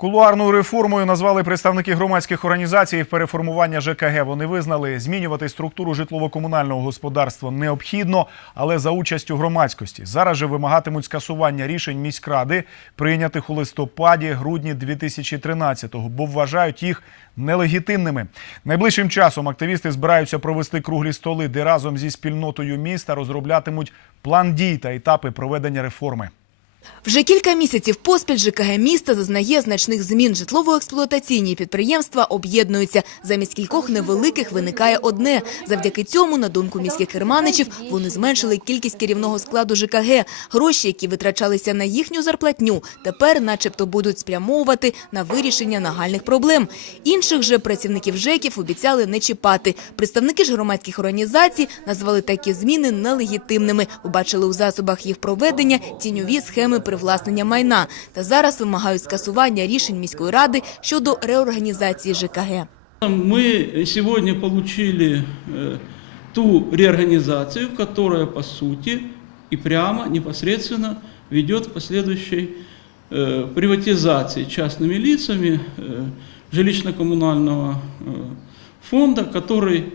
Кулуарною реформою назвали представники громадських організацій переформування ЖКГ. Вони визнали, змінювати структуру житлово-комунального господарства необхідно, але за участю громадськості. Зараз же вимагатимуть скасування рішень міськради, прийнятих у листопаді-грудні 2013-го, бо вважають їх нелегітимними. Найближчим часом активісти збираються провести круглі столи, де разом зі спільнотою міста розроблятимуть план дій та етапи проведення реформи. Вже кілька місяців поспіль ЖКГ міста зазнає значних змін. Житлово-експлуатаційні підприємства об'єднуються. Замість кількох невеликих виникає одне. Завдяки цьому, на думку міських керманичів, вони зменшили кількість керівного складу ЖКГ. Гроші, які витрачалися на їхню зарплатню, тепер начебто будуть спрямовувати на вирішення нагальних проблем. Інших же працівників ЖЕКів обіцяли не чіпати. Представники ж громадських організацій назвали такі зміни нелегітимними. Побачили у засобах їх проведення тіньові схеми привласнення майна. Та зараз вимагають скасування рішень міської ради щодо реорганізації ЖКГ. Мы сегодня получили э, ту реорганизацию, которая по сути и прямо, непосредственно ведет к последующей э, приватизации частными лицами э, жилищно-коммунального э, фонда, который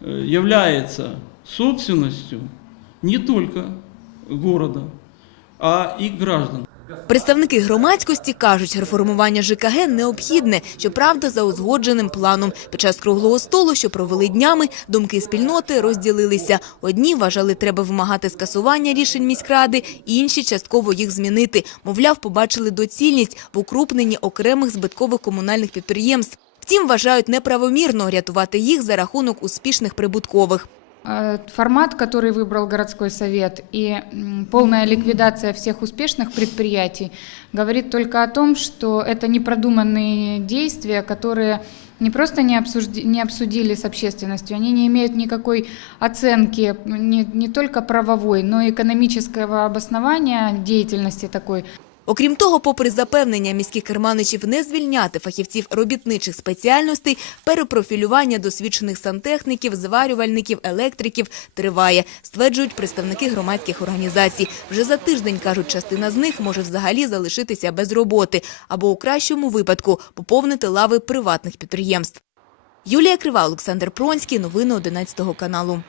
э, является собственностью не только города, а и граждан. Представники громадськості кажуть, реформування ЖКГ необхідне, щоправда, за узгодженим планом. Під час круглого столу, що провели днями, думки спільноти розділилися. Одні вважали, треба вимагати скасування рішень міськради, інші частково їх змінити. Мовляв, побачили доцільність в укрупненні окремих збиткових комунальних підприємств. Втім, вважають неправомірно рятувати їх за рахунок успішних прибуткових. Э, Формат, который выбрал городской совет, и м, полная ликвидация всех успешных предприятий говорит только о том, что это непродуманные действия, которые не просто не, обсужди- не обсудили с общественностью, они не имеют никакой оценки не, не только правовой, но и экономического обоснования деятельности такой. Окрім того, попри запевнення міських керманичів не звільняти фахівців робітничих спеціальностей, перепрофілювання досвідчених сантехніків, зварювальників, електриків триває, стверджують представники громадських організацій. Вже за тиждень, кажуть, частина з них може взагалі залишитися без роботи або у кращому випадку поповнити лави приватних підприємств. Юлія Крива, Олександр Пронський. Новини 11 каналу.